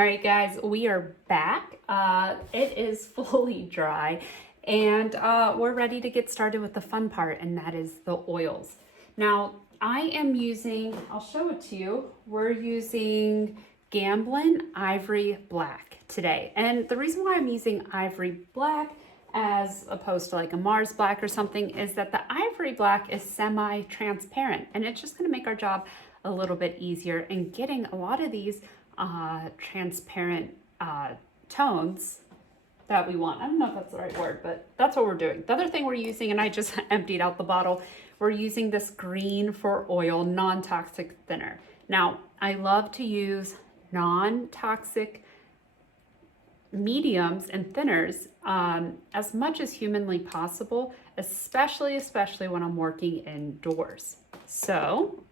All right, guys, we are back. It is fully dry and we're ready to get started with the fun part, and that is the oils. Now, I am using, I'll show it to you. We're using Gamblin Ivory Black today. And the reason why I'm using Ivory Black as opposed to like a Mars Black or something is that the Ivory Black is semi-transparent, and it's just gonna make our job a little bit easier in getting a lot of these transparent tones that we want. I don't know if that's the right word, but that's what we're doing. The other thing we're using, and I just emptied out the bottle, we're using this green for oil non-toxic thinner. Now, I love to use non-toxic mediums and thinners as much as humanly possible, especially when I'm working indoors. So,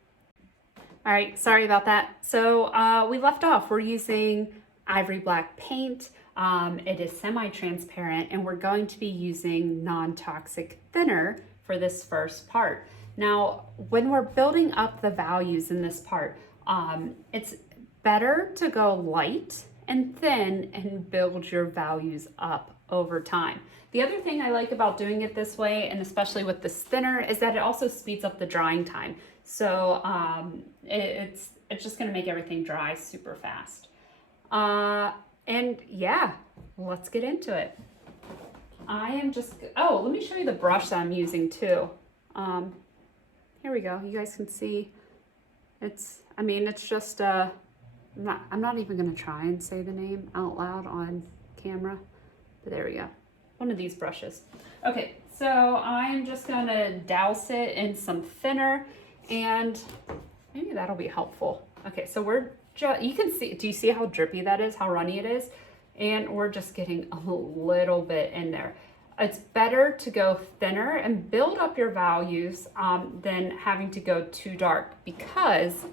all right, sorry about that. So we left off, we're using Ivory Black paint. It is semi-transparent, and we're going to be using non-toxic thinner for this first part. Now, when we're building up the values in this part, it's better to go light and thin and build your values up over time. The other thing I like about doing it this way, and especially with this thinner, is that it also speeds up the drying time. So it's just gonna make everything dry super fast. And yeah, let's get into it. I am just, oh, let me show you the brush that I'm using too. Here we go, you guys can see. It's just, I'm not even gonna try and say the name out loud on camera, but there we go. One of these brushes. Okay, so I'm just gonna douse it in some thinner, and maybe that'll be helpful. Okay, so you can see, do you see how drippy that is, how runny it is? And we're just getting a little bit in there. It's better to go thinner and build up your values than having to go too dark, because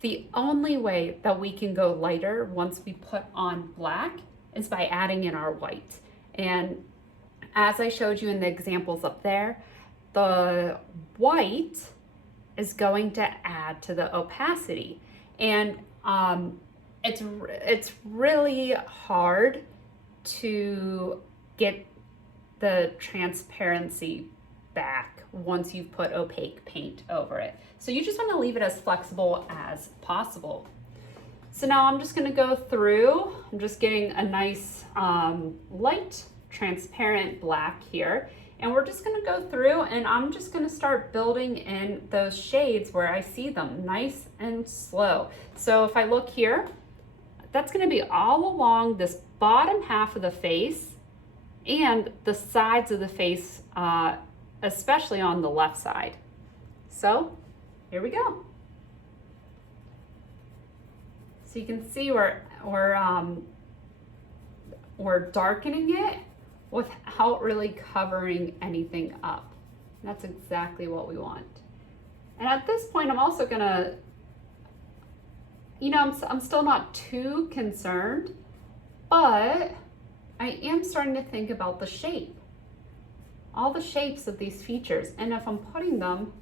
the only way that we can go lighter once we put on black is by adding in our white. And as I showed you in the examples up there, the white is going to add to the opacity. And it's really hard to get the transparency back once you've put opaque paint over it. So you just want to leave it as flexible as possible. So now I'm just going to go through, I'm just getting a nice light transparent black here, and we're just going to go through, and I'm just going to start building in those shades where I see them, nice and slow. So if I look here, that's going to be all along this bottom half of the face and the sides of the face, especially on the left side. So here we go. So you can see we're darkening it without really covering anything up. That's exactly what we want. And at this point, I'm also gonna, I'm still not too concerned, but I am starting to think about the shape, all the shapes of these features, and if I'm putting them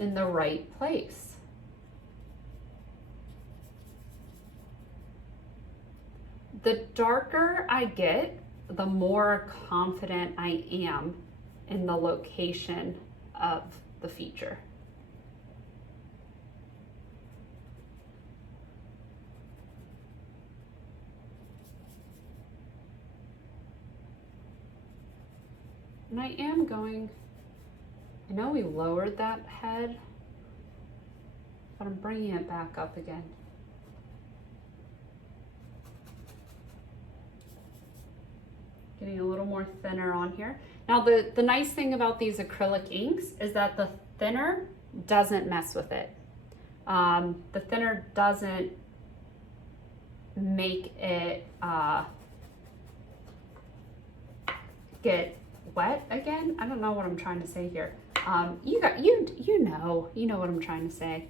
in the right place. The darker I get, the more confident I am in the location of the feature. And I am going, I know we lowered that head, but I'm bringing it back up again. Getting a little more thinner on here. Now the nice thing about these acrylic inks is that the thinner doesn't mess with it. The thinner doesn't make it get wet again. I don't know what I'm trying to say here. You know what I'm trying to say.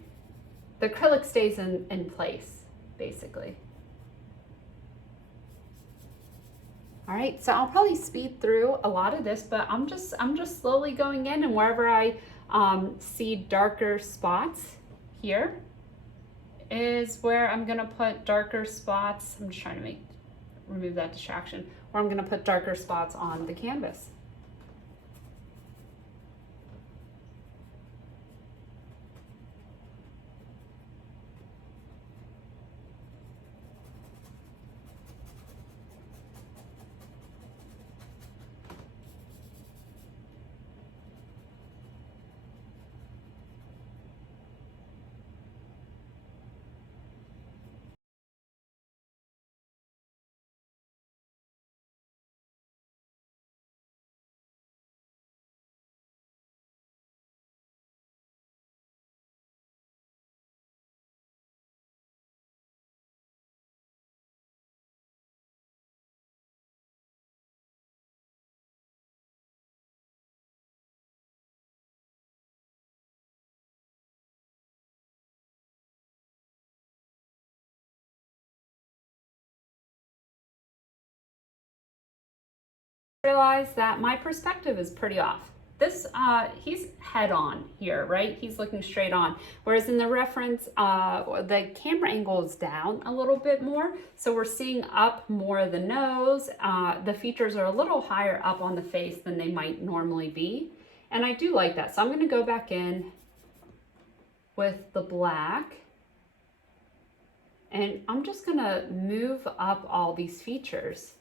The acrylic stays in place, basically. All right, so I'll probably speed through a lot of this, but I'm just slowly going in, and wherever I see darker spots here, is where I'm gonna put darker spots. I'm just trying to remove that distraction, where I'm gonna put darker spots on the canvas. Realize that my perspective is pretty off. This, he's head on here, right? He's looking straight on. Whereas in the reference, the camera angle is down a little bit more. So we're seeing up more of the nose. The features are a little higher up on the face than they might normally be. And I do like that. So I'm gonna go back in with the black. And I'm just gonna move up all these features.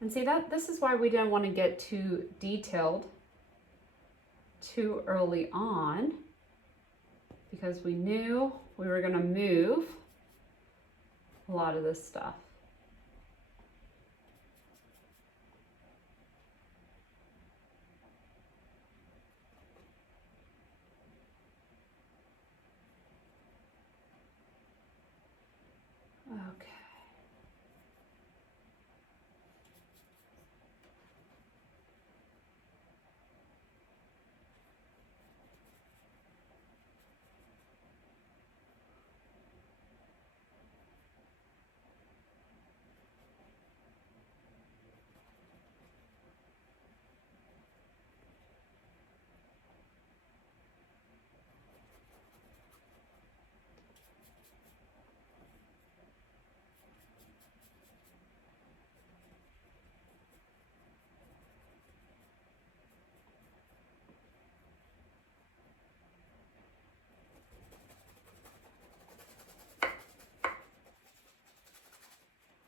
And see that this is why we didn't want to get too detailed too early on, because we knew we were going to move a lot of this stuff. Okay.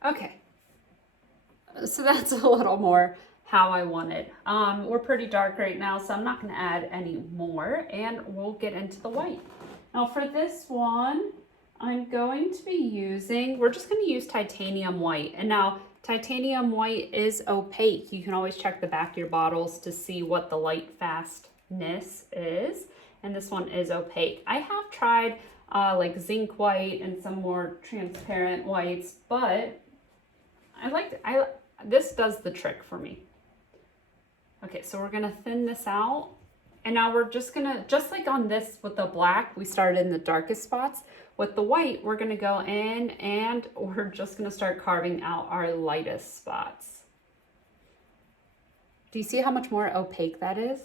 Okay, so that's a little more how I want it. We're pretty dark right now, so I'm not going to add any more, and we'll get into the white. Now for this one, I'm going to be using, we're just going to use titanium white. And now titanium white is opaque. You can always check the back of your bottles to see what the light fastness is. And this one is opaque. I have tried like zinc white and some more transparent whites, but this does the trick for me. Okay, so we're gonna thin this out. And now we're just gonna, just like on this with the black, we started in the darkest spots. With the white, we're gonna go in and we're just gonna start carving out our lightest spots. Do you see how much more opaque that is?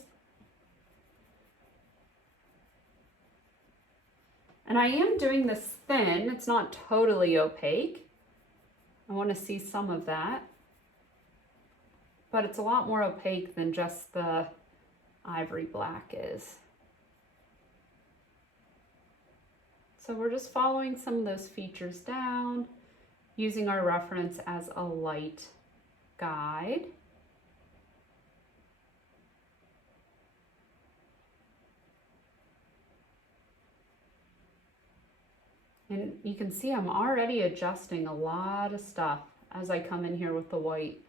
And I am doing this thin, it's not totally opaque. I wanna see some of that. But it's a lot more opaque than just the ivory black is. So we're just following some of those features down, using our reference as a light guide. And you can see I'm already adjusting a lot of stuff as I come in here with the white.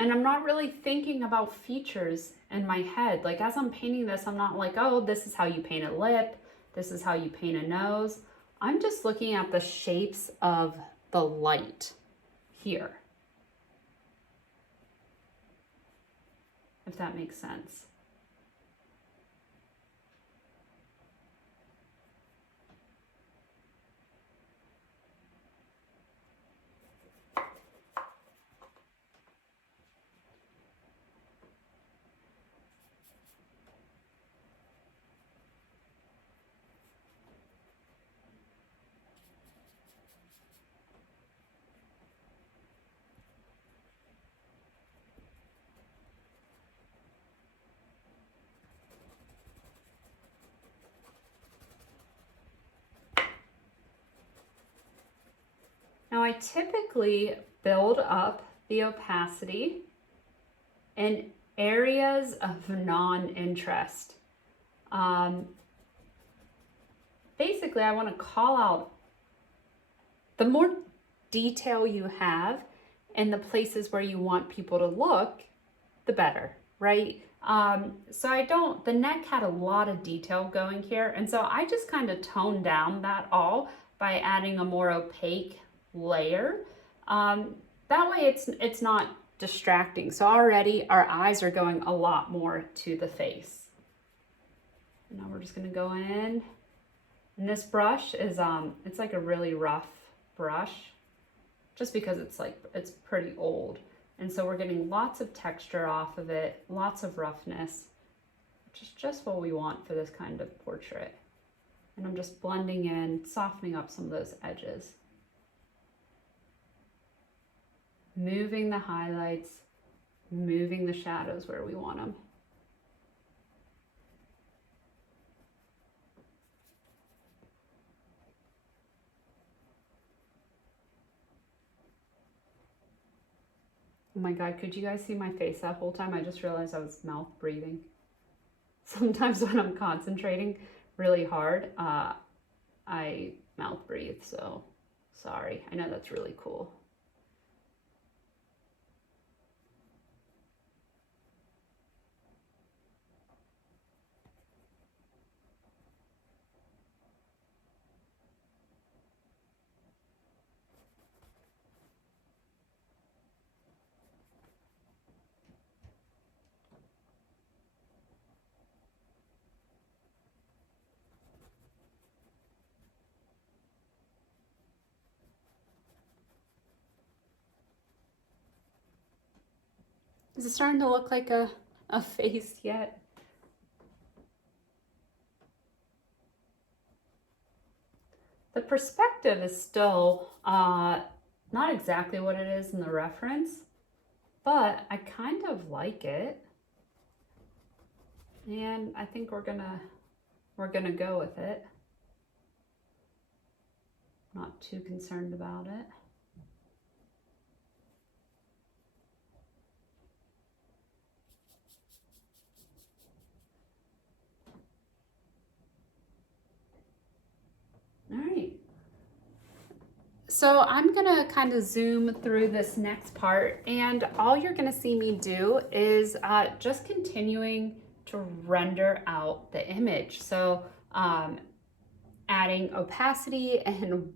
And I'm not really thinking about features in my head. Like as I'm painting this, I'm not like, oh, this is how you paint a lip. This is how you paint a nose. I'm just looking at the shapes of the light here, if that makes sense. Now I typically build up the opacity in areas of non-interest. Basically, I want to call out the more detail you have in the places where you want people to look, the better, right? So the neck had a lot of detail going here, and so I just kind of toned down that all by adding a more opaque layer. That way it's not distracting. So already our eyes are going a lot more to the face. Now we're just gonna go in, and this brush is it's like a really rough brush, just because it's pretty old, and so we're getting lots of texture off of it, lots of roughness, which is just what we want for this kind of portrait. And I'm just blending in, softening up some of those edges, moving the highlights, moving the shadows where we want them. Oh my God, could you guys see my face that whole time? I just realized I was mouth breathing. Sometimes when I'm concentrating really hard, I mouth breathe, so sorry. I know that's really cool. Is it starting to look like a face yet? The perspective is still not exactly what it is in the reference, but I kind of like it. And I think we're gonna go with it. Not too concerned about it. All right. So I'm gonna kind of zoom through this next part, and all you're gonna see me do is just continuing to render out the image. So adding opacity and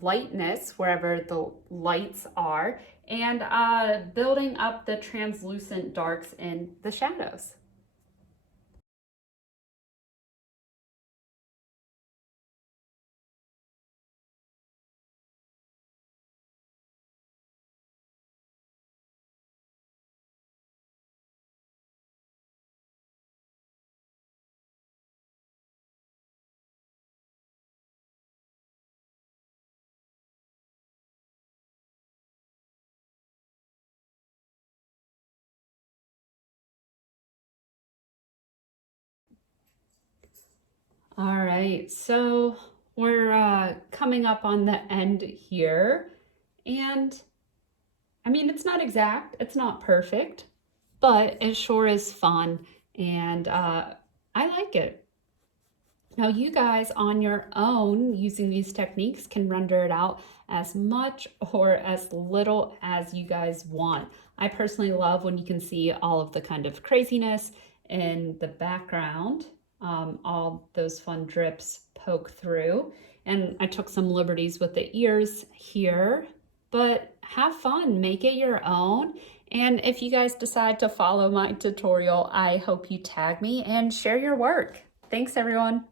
lightness wherever the lights are, and building up the translucent darks in the shadows. All right, so we're coming up on the end here, and I mean, it's not exact, it's not perfect, but it sure is fun, and I like it. Now you guys on your own using these techniques can render it out as much or as little as you guys want. I personally love when you can see all of the kind of craziness in the background, all those fun drips poke through. And I took some liberties with the ears here, but have fun, make it your own. And if you guys decide to follow my tutorial, I hope you tag me and share your work. Thanks everyone.